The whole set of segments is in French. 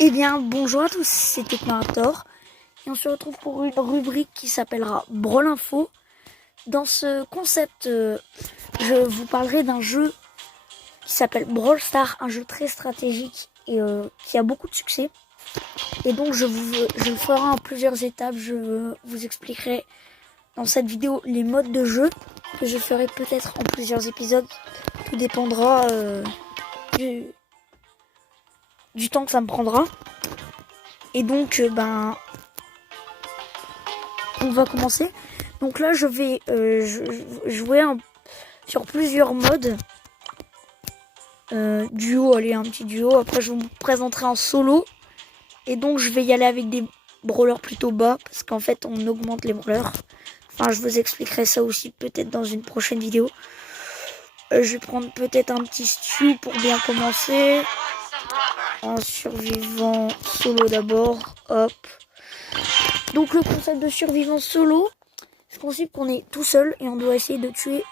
Eh bien, bonjour à tous, c'est Technorator et on se retrouve pour une rubrique qui s'appellera Brawl Info. Dans ce concept, je vous parlerai d'un jeu qui s'appelle Brawl Stars, un jeu très stratégique et qui a beaucoup de succès. Et donc, je le ferai en plusieurs étapes. Je vous expliquerai dans cette vidéo les modes de jeu que je ferai peut-être en plusieurs épisodes. Tout dépendra du temps que ça me prendra. Et donc, on va commencer. Donc là, je vais jouer sur plusieurs modes. Duo, allez, un petit duo. Après, je vous présenterai en solo. Et donc, je vais y aller avec des brawlers plutôt bas. Parce qu'en fait, on augmente les brawlers. Enfin, je vous expliquerai ça aussi peut-être dans une prochaine vidéo. Je vais prendre peut-être un petit Stu pour bien commencer. En survivant solo d'abord. Hop. Donc, le concept de survivant solo, c'est le principe qu'on est tout seul et on doit essayer de tuer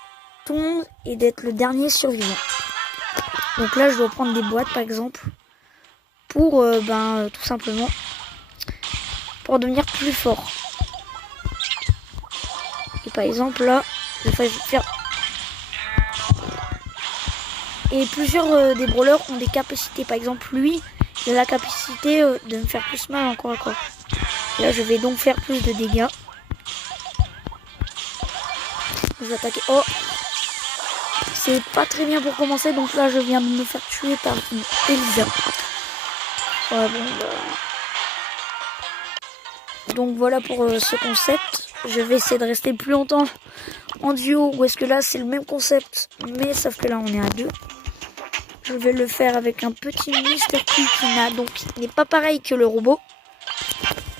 tout le monde et d'être le dernier survivant. Donc là, je dois prendre des boîtes, par exemple, pour, tout simplement, pour devenir plus fort. Et par exemple, là, je vais faire... Et plusieurs des brawlers ont des capacités. Par exemple, lui, il a la capacité de me faire plus mal encore à corps. Là, je vais donc faire plus de dégâts. Je vais attaquer. Oh! C'est pas très bien pour commencer, donc là, je viens de me faire tuer par une Elisa. Ouais, bon, donc voilà pour ce concept. Je vais essayer de rester plus longtemps en duo. Ou est-ce que là c'est le même concept, mais sauf que là on est à deux. Je vais le faire avec un petit Mr. P qui n'est pas pareil que le robot.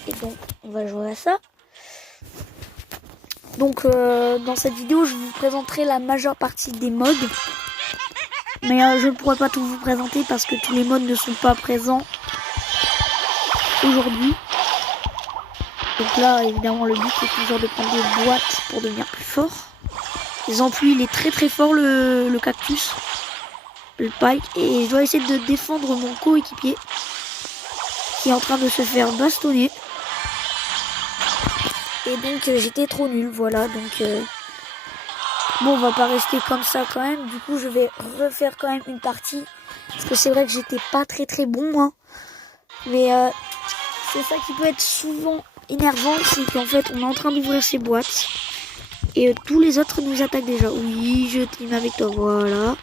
Et donc on va jouer à ça. Donc dans cette vidéo je vous présenterai la majeure partie des modes. Mais je ne pourrai pas tout vous présenter parce que tous les modes ne sont pas présents aujourd'hui. Donc là, évidemment, le but c'est toujours de prendre des boîtes pour devenir plus fort. Par exemple, lui, il est très très fort, le cactus, le Pike. Et je dois essayer de défendre mon coéquipier qui est en train de se faire bastonner. Et donc, j'étais trop nul, voilà. Donc, bon, on va pas rester comme ça quand même. Du coup, je vais refaire quand même une partie. Parce que c'est vrai que j'étais pas très très bon, moi. Mais c'est ça qui peut être souvent énervant, c'est qu'en fait on est en train d'ouvrir ces boîtes et tous les autres nous attaquent déjà. Oui, je team avec toi, voilà.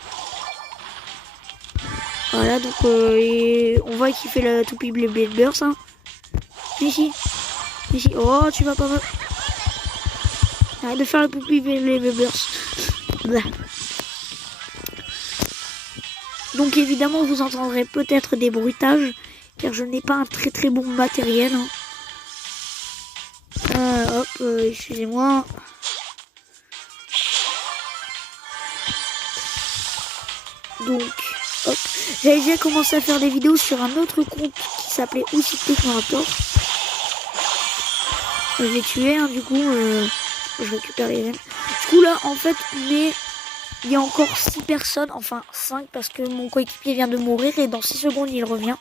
Voilà, donc on voit qu'il fait la toupie blé burst, hein. Ici, ici, oh tu vas pas mal. Arrête de faire la toupie blé burst. Donc évidemment vous entendrez peut-être des bruitages car je n'ai pas un très très bon matériel, hein. Excusez-moi. Donc, hop. J'avais déjà commencé à faire des vidéos sur un autre compte qui s'appelait aussi Technorator. Je l'ai tué, hein, du coup, je récupère les ailes. Du coup, là, en fait, il y a encore 6 personnes, enfin 5, parce que mon coéquipier vient de mourir et dans 6 secondes, il revient.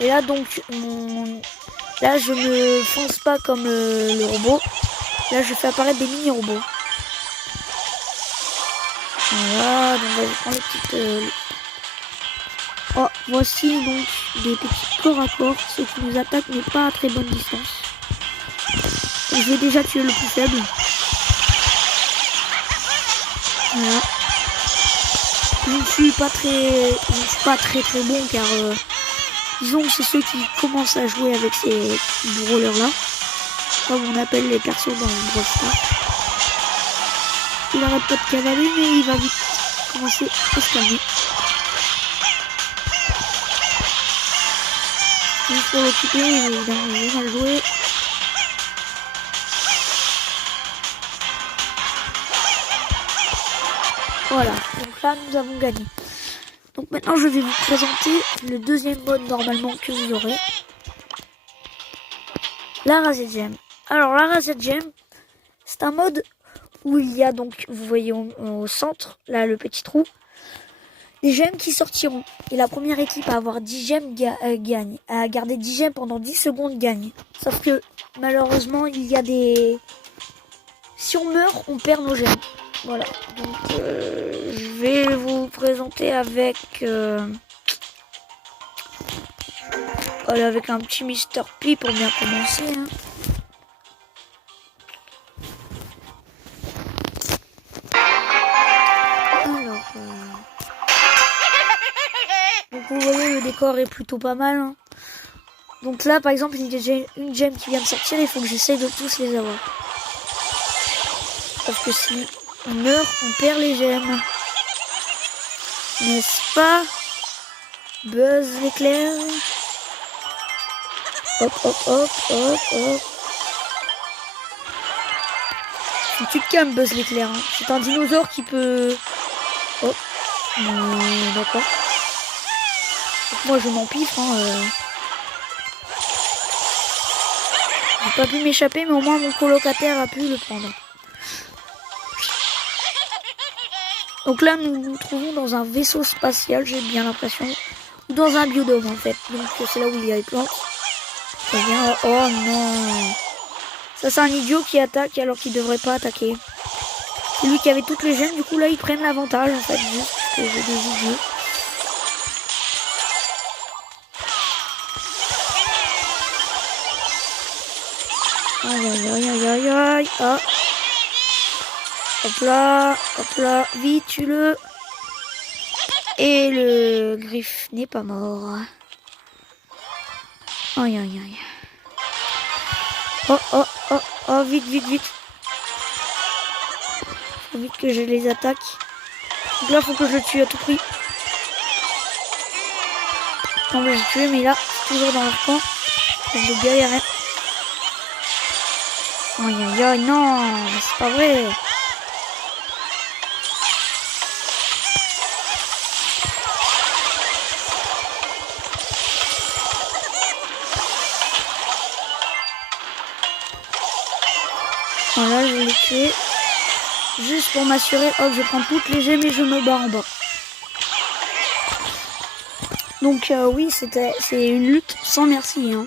Et là, donc, là, je ne fonce pas comme le robot. Là, je fais apparaître des mini-robots. Voilà, donc on va prendre les petites... Oh, voici donc des petits corps à corps. Ceux qui nous attaquent mais pas à très bonne distance. Je vais déjà tuer le plus faible. Voilà. Je ne suis pas très bon car disons que c'est ceux qui commencent à jouer avec ces brawlers là. Comme on appelle les persos dans le Brawl Stars. Il arrête pas de cavaler mais il va vite commencer à se calmer. Juste pour l'occuper, évidemment, j'ai mal joué. Voilà, donc là nous avons gagné. Donc maintenant je vais vous présenter le deuxième mode normalement que vous aurez. La Razed Gem. Alors la Razed Gem, c'est un mode où il y a donc, vous voyez au centre, là le petit trou, des gemmes qui sortiront. Et la première équipe à avoir 10 gemmes gagne. À garder 10 gemmes pendant 10 secondes gagne. Sauf que malheureusement, il y a des... Si on meurt, on perd nos gemmes. Voilà. Donc je vais vous présenter avec... Voilà, avec un petit Mr. P pour bien commencer. Hein. Alors... Donc vous voyez, le décor est plutôt pas mal. Hein. Donc là, par exemple, il y a déjà une gemme qui vient de sortir. Il faut que j'essaye de tous les avoir. Parce que si on meurt, on perd les gemmes. N'est-ce pas? Buzz l'éclair. Hop, hop, hop, hop, hop. Tu te calmes, Buzz l'éclair. Hein. C'est un dinosaure qui peut... Hop. D'accord. Moi, je m'en piffe. Hein, J'ai pas pu m'échapper, mais au moins mon colocataire a pu le prendre. Donc là, nous nous trouvons dans un vaisseau spatial, j'ai bien l'impression. Ou dans un biodôme, en fait. Donc c'est là où il y a les plantes. Bien... Oh non. Ça, c'est un idiot qui attaque alors qu'il devrait pas attaquer. C'est lui qui avait toutes les gemmes. Du coup, là, ils prennent l'avantage, en fait. Juste que j'ai des idiots. Aïe, aïe, aïe, aïe, aïe, aïe. Ah. Hop là, vite, tue-le. Et le griffe n'est pas mort. Aïe, aïe, aïe. Oh, oh, oh, oh, vite, vite, vite. Faut vite que je les attaque. Donc là, faut que je le tue à tout prix. Non, mais j'ai tué, mais là, toujours dans leur camp. Je vais galérer. Aïe, aïe, aïe, non, c'est pas vrai. Voilà, je l'ai tué. Juste pour m'assurer, hop, je prends toutes les gemmes et je me barre en bas. Donc oui, c'est une lutte sans merci. Hein.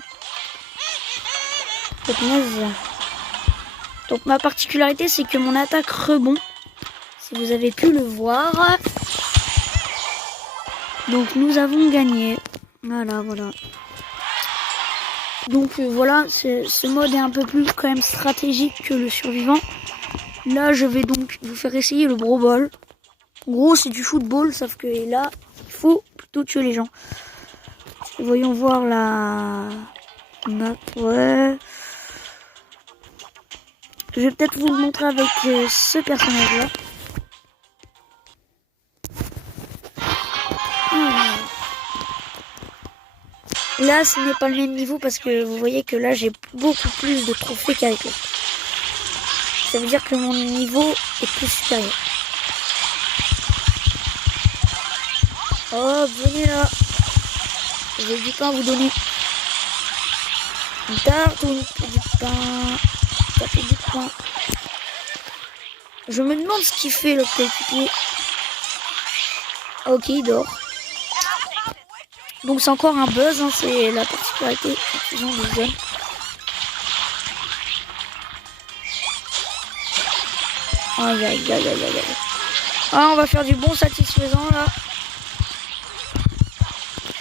Donc ma particularité, c'est que mon attaque rebond. Si vous avez pu le voir. Donc nous avons gagné. Voilà, voilà. Donc voilà, ce mode est un peu plus quand même stratégique que le survivant. Là, je vais donc vous faire essayer le Brawl Ball. En gros, c'est du football, sauf que là, il faut plutôt tuer les gens. Voyons voir la map. Ouais. Je vais peut-être vous le montrer avec ce personnage-là. Là, ce n'est pas le même niveau parce que vous voyez que là, j'ai beaucoup plus de trophées qu'avec l'autre. Ça veut dire que mon niveau est plus supérieur. Oh, venez là. J'ai du pain à vous donner. Une tarte ou du pain. Ça fait du pain. Je me demande ce qu'il fait l'autre coéquipier. Ok, il dort. Donc c'est encore un buzz, hein, c'est la particularité des jeunes. Aïe aïe aïe aïe aïe. Ah, on va faire du bon satisfaisant là.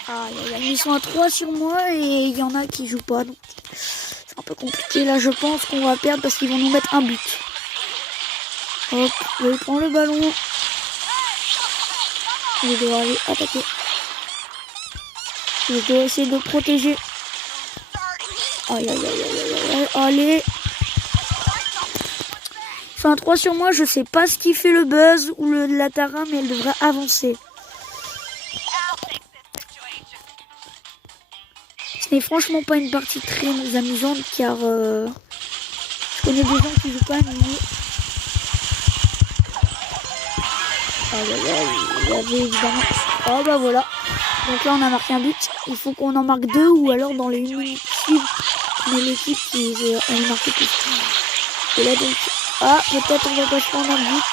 Aïe aïe aïe, ils sont à 3 sur moi et il y en a qui jouent pas. Donc c'est un peu compliqué là, je pense qu'on va perdre parce qu'ils vont nous mettre un but. Hop, je prends le ballon. Je dois aller attaquer. Je dois essayer de protéger. Aïe aïe aïe aïe aïe. Allez. Il fait un 3 sur moi. Je sais pas ce qui fait le buzz ou la Tara, mais elle devrait avancer. Ce n'est franchement pas une partie très amusante car je connais des gens qui jouent pas à minuit. Aïe aïe aïe. Il y avait évidemment. Oh bah voilà. Donc là on a marqué un but, il faut qu'on en marque 2 ou alors dans les 1 minute suivante, mais l'équipe qui a marqué plus. Et là donc, ah peut-être on va pas se prendre un but.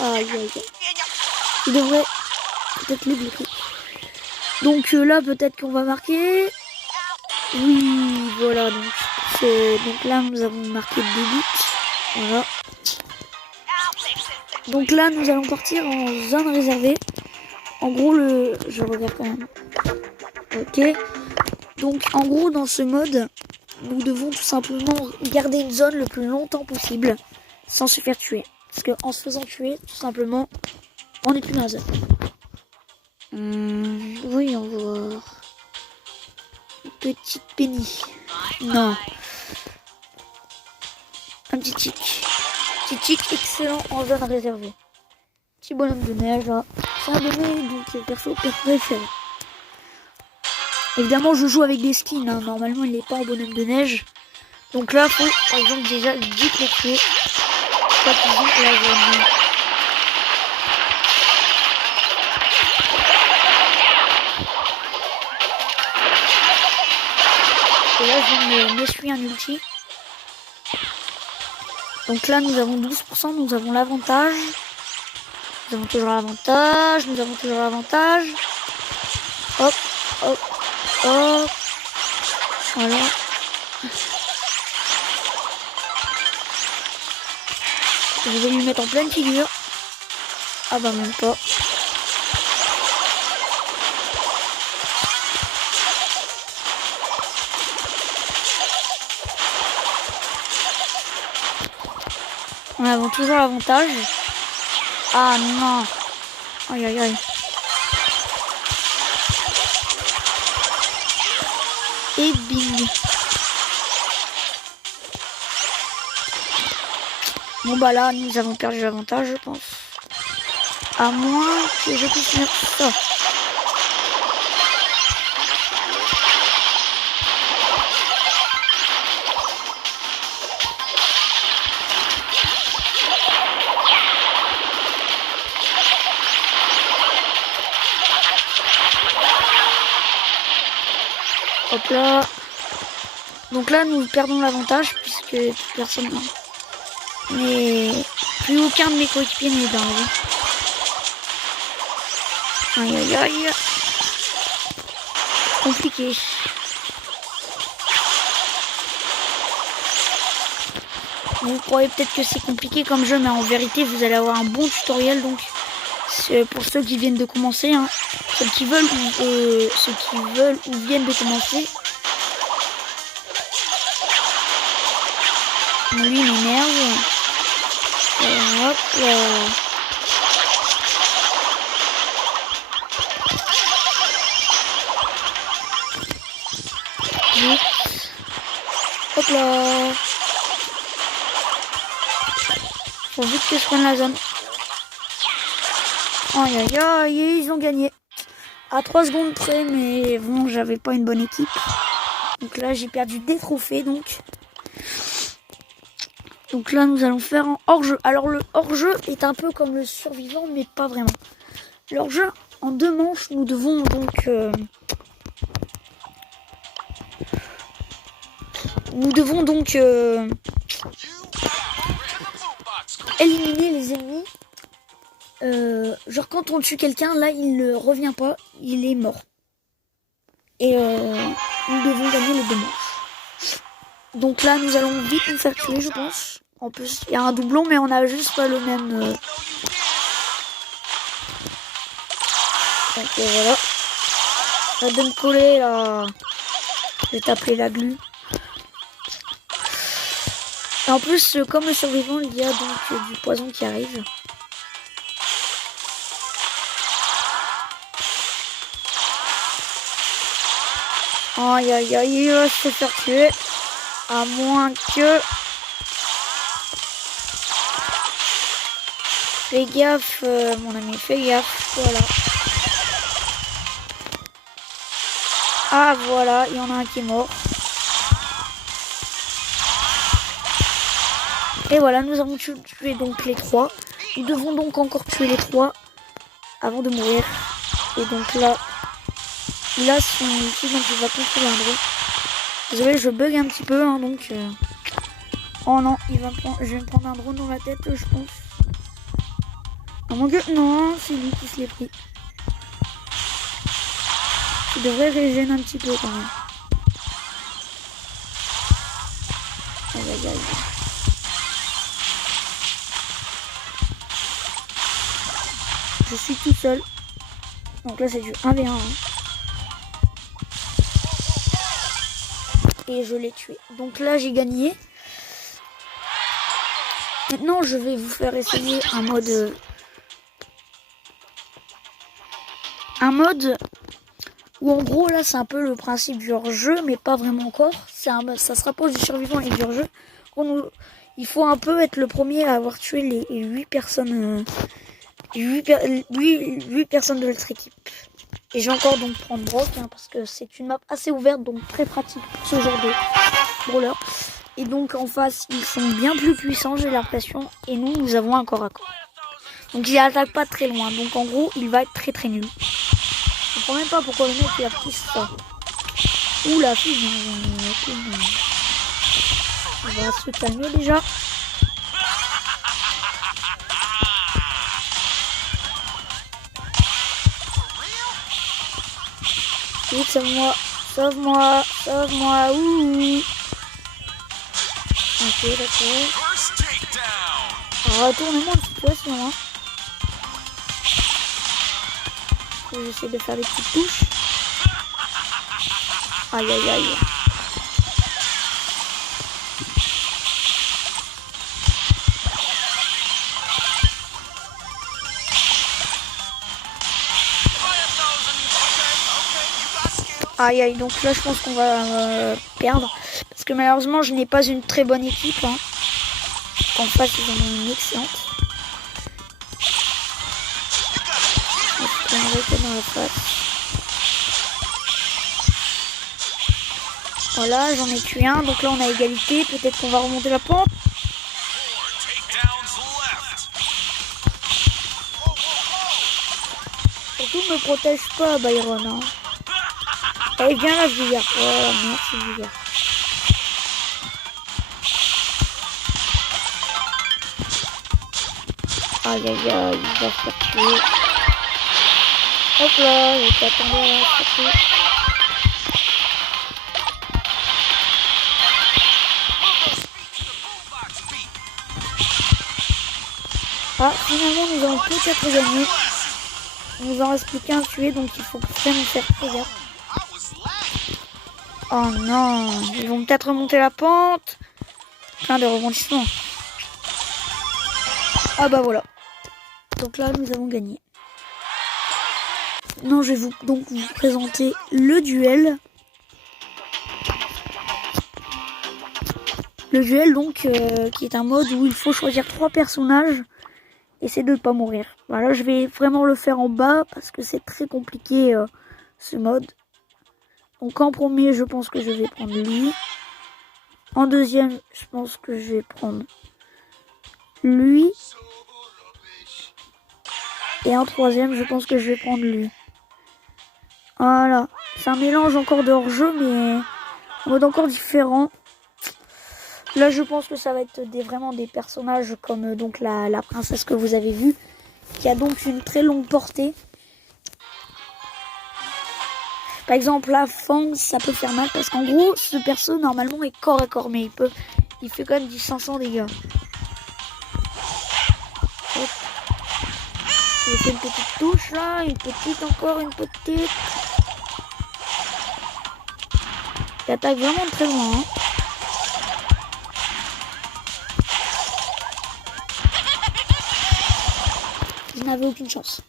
Aïe aïe aïe. Il devrait peut-être les bloquer. Donc là, peut-être qu'on va marquer. Oui, voilà. Donc là, nous avons marqué 2 buts. Voilà. Donc là, nous allons partir en zone réservée. En gros, je regarde quand même. Ok. Donc, en gros, dans ce mode, nous devons tout simplement garder une zone le plus longtemps possible sans se faire tuer. Parce qu'en se faisant tuer, tout simplement, on n'est plus dans la zone. Voyons voir. Petite Penny. Non. Un petit tic. Petit tic excellent en zone réservée. Petit bonhomme de neige là. C'est un de mes donc perso préféré. Évidemment je joue avec des skins. Hein. Normalement il n'est pas en bonhomme de neige. Donc là faut par exemple déjà vite les tuer. Pas qu'ils ont la zone. Et là je me suis un ulti. Donc là nous avons 12%, nous avons l'avantage. Nous avons toujours l'avantage, Hop, hop, hop. Voilà. Je vais lui mettre en pleine figure. Ah bah même pas. On a toujours l'avantage. Ah non. Aïe aïe aïe. Et bing. Bon bah là nous avons perdu l'avantage je pense. À moins que je puisse mettre ça. Hop là. Donc là nous perdons l'avantage puisque personne. Mais plus aucun de mes coéquipiers n'est dans la vie. Aïe aïe aïe. Compliqué. Vous croyez peut-être que c'est compliqué comme jeu, mais en vérité vous allez avoir un bon tutoriel. Donc pour ceux qui viennent de commencer, hein, ceux qui veulent ou viennent de commencer. Lui il m'énerve. Hop là. Hop là. Faut vite que je prenne la zone. Aïe aïe aïe, ils ont gagné. À 3 secondes près, mais bon, j'avais pas une bonne équipe. Donc là, j'ai perdu des trophées, donc. Donc là, nous allons faire un hors-jeu. Alors, le hors-jeu est un peu comme le survivant, mais pas vraiment. Le hors-jeu, en 2 manches, nous devons donc... éliminer les ennemis. Genre quand on tue quelqu'un, là, il ne revient pas, il est mort. Et nous devons gagner les 2 manches. Donc là, nous allons vite nous faire tuer, je pense. En plus, il y a un doublon, mais on n'a juste pas le même... Donc voilà. Ça de me coller, là. Je vais t'appeler la glu. Et en plus, comme le survivant, il y a donc du poison qui arrive. Aïe aïe aïe, il va se faire tuer. À moins que... Fais gaffe, mon ami, fais gaffe. Voilà. Ah voilà, il y en a un qui est mort. Et voilà, nous avons tué donc les 3. Nous devons donc encore tuer les 3 avant de mourir. Et donc là, il a son outil, donc il va contrôler un drone. Désolé, je bug un petit peu, hein, donc... Oh non, je vais me prendre un drone dans la tête, je pense. Oh mon dieu, non, c'est lui qui se l'est pris. Tu devrais régénérer un petit peu quand même. Aïe, aïe, aïe. Je suis tout seul. Donc là, c'est du 1v1. Hein. Et je l'ai tué. Donc là, j'ai gagné. Maintenant, je vais vous faire essayer un mode... où en gros, là, c'est un peu le principe du hors-jeu, mais pas vraiment encore. Ça se rapproche du survivant et du hors-jeu. Il faut un peu être le premier à avoir tué les 8 personnes... 8 personnes de notre équipe. Et je vais encore donc prendre Brock, hein, parce que c'est une map assez ouverte, donc très pratique pour ce genre de brawler. Et donc en face, ils sont bien plus puissants, j'ai l'impression. Et nous avons un corps à corps. Donc il attaque pas très loin. Donc en gros, il va être très très nul. Je comprends même pas pourquoi le mec il a pris ça. Ouh la fille. On va se calmer déjà. Vite, sauve-moi, sauve-moi, sauve-moi, ouh. Ok, d'accord. Retournement de situation, hein. J'essaie de faire des petites touches. Aïe, aïe, aïe. Aïe aïe, donc là je pense qu'on va perdre. Parce que malheureusement je n'ai pas une très bonne équipe. Hein. En face ils en ont une excellente. Je vais arrêter dans la face. Voilà, j'en ai tué un. Donc là on a égalité. Peut-être qu'on va remonter la pente. Surtout me protège pas Byron. Hein. Allez, viens là, Villard. Oh, merci, Villard. Aïe, aïe, aïe, il va se faire tuer. Hop là, je t'attendais à la sortie. Ah, finalement, nous allons peut-être gagner. Il nous en reste plus qu'un tué, donc il faut vraiment faire très gaffe. Oh non, ils vont peut-être remonter la pente. Plein de rebondissements. Ah bah voilà. Donc là, nous avons gagné. Non, je vais vous présenter le duel. Le duel donc, qui est un mode où il faut choisir 3 personnages. Essayer de ne pas mourir. Voilà, je vais vraiment le faire en bas parce que c'est très compliqué ce mode. Donc en premier, je pense que je vais prendre lui. En deuxième, je pense que je vais prendre lui. Et en troisième, je pense que je vais prendre lui. Voilà. C'est un mélange encore de hors-jeu, mais en mode encore différent. Là, je pense que ça va être vraiment des personnages comme donc la princesse que vous avez vue, qui a donc une très longue portée. Par exemple, la Fang, ça peut faire mal parce qu'en gros, ce perso normalement est corps à corps, mais il fait quand même du 500 dégâts. Hop. J'ai fait une petite touche là, une petite encore, une petite. Il attaque vraiment très loin. Hein. Je n'avais aucune chance.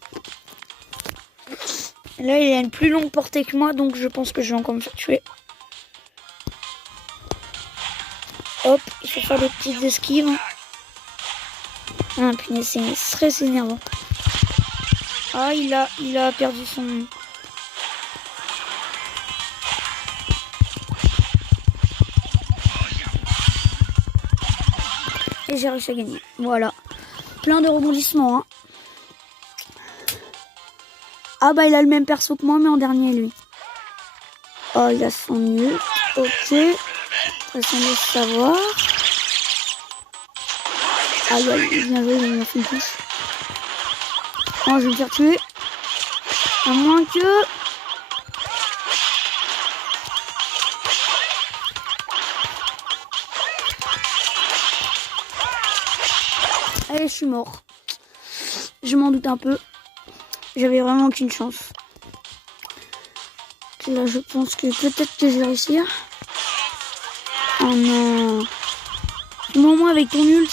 Là, il a une plus longue portée que moi, donc je pense que je vais encore me faire tuer. Hop, il faut faire des petites esquives. Ah, punaise, c'est très énervant. Ah, il a perdu son... Et j'ai réussi à gagner. Voilà. Plein de rebondissements, hein. Ah bah il a le même perso que moi mais en dernier lui. Oh il a son nul. Ok. Ça semble savoir. Aïe aïe, bien joué, il m'a fait une touche. Oh je vais me faire tuer. À moins que... Allez, je suis mort. Je m'en doute un peu. J'avais vraiment aucune chance. Là, je pense que peut-être que je vais réussir. Oh non. Moi avec ton ult.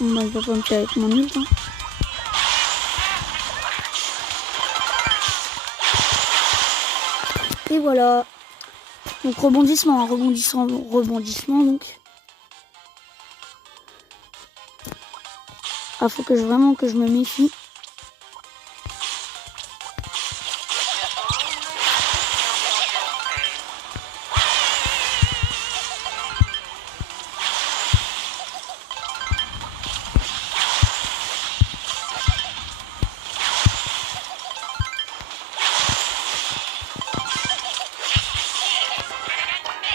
Bon, bah, je vais pas me tuer avec mon ult. Hein. Et voilà. Donc rebondissement, rebondissement donc. Ah, faut que vraiment que je me méfie.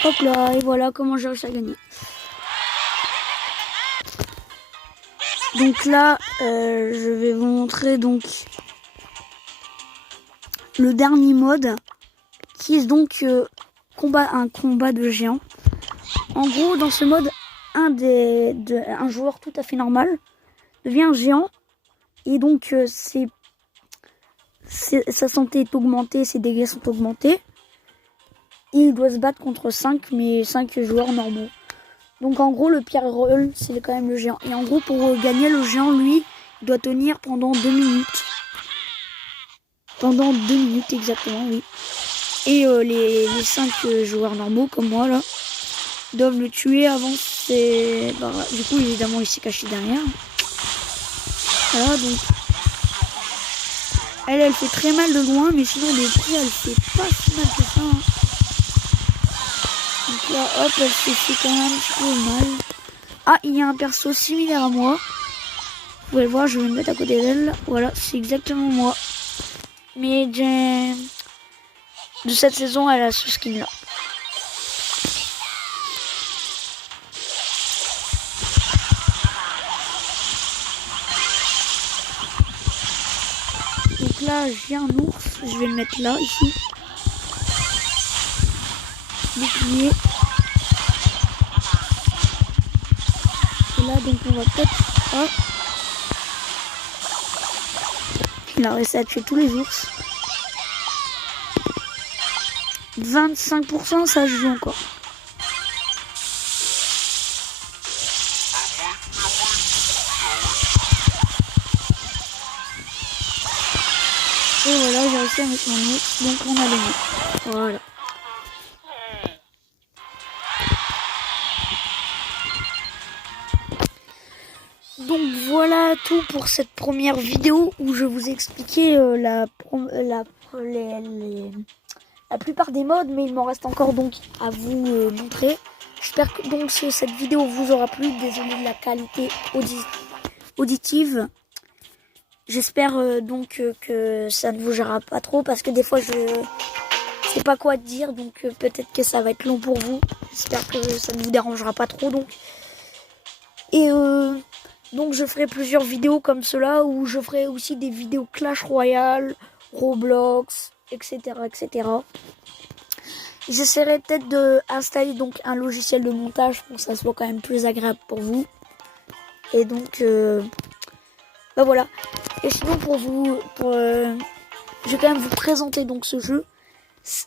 Hop là, et voilà comment j'ai réussi à gagner. Donc là, je vais vous montrer donc le dernier mode qui est donc un combat de géants. En gros, dans ce mode, un joueur tout à fait normal devient un géant et donc sa santé est augmentée, ses dégâts sont augmentés. Et il doit se battre contre 5 joueurs normaux. Donc en gros, le pire rôle, c'est quand même le géant. Et en gros, pour gagner, le géant, lui, il doit tenir pendant 2 minutes. Pendant 2 minutes exactement, oui. Et les 5 joueurs normaux, comme moi, là, doivent le tuer avant ses... Bah, du coup, évidemment, il s'est caché derrière. Voilà, donc... Elle fait très mal de loin, mais sinon, de près, elle fait pas si mal que ça. Hein. Donc là, hop, elle s'est fait quand même un petit peu mal. Ah, il y a un perso similaire à moi. Vous pouvez le voir, je vais me mettre à côté d'elle. Voilà, c'est exactement moi. Mais de cette saison, elle a ce skin là. Donc là, j'ai un ours. Je vais le mettre là, ici. Bouclier. Et là, donc on va peut-être... Oh. Il a réussi à tuer tous les ours. 25%, ça joue encore. Et voilà, j'ai réussi à mettre mon ours. Donc on a le nez. Voilà. Donc voilà tout pour cette première vidéo où je vous ai expliqué la plupart des modes, mais il m'en reste encore donc à vous montrer. J'espère que donc cette vidéo vous aura plu. Désolé de la qualité auditive. J'espère donc que ça ne vous gênera pas trop parce que des fois je sais pas quoi dire, donc peut-être que ça va être long pour vous. J'espère que ça ne vous dérangera pas trop donc. Et donc je ferai plusieurs vidéos comme cela où je ferai aussi des vidéos Clash Royale, Roblox, etc. etc. J'essaierai peut-être d'installer donc un logiciel de montage pour que ça soit quand même plus agréable pour vous. Et donc bah voilà. Et sinon je vais quand même vous présenter donc ce jeu.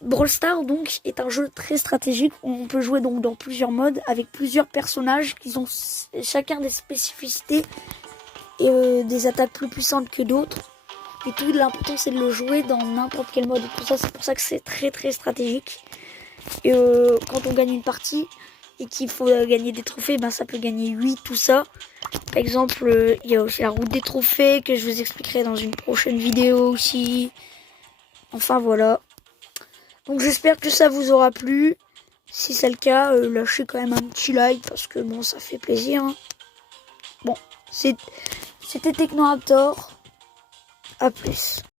Brawl Stars donc est un jeu très stratégique où on peut jouer donc dans plusieurs modes avec plusieurs personnages qui ont chacun des spécificités et des attaques plus puissantes que d'autres. Et tout l'important c'est de le jouer dans n'importe quel mode. Et tout ça, c'est pour ça que c'est très très stratégique. Et quand on gagne une partie et qu'il faut gagner des trophées, ben ça peut gagner 8 tout ça. Par exemple, il y a aussi la route des trophées que je vous expliquerai dans une prochaine vidéo aussi. Enfin voilà. Donc j'espère que ça vous aura plu. Si c'est le cas, lâchez quand même un petit like parce que bon, ça fait plaisir. Hein. Bon, c'était Technoraptor. À plus.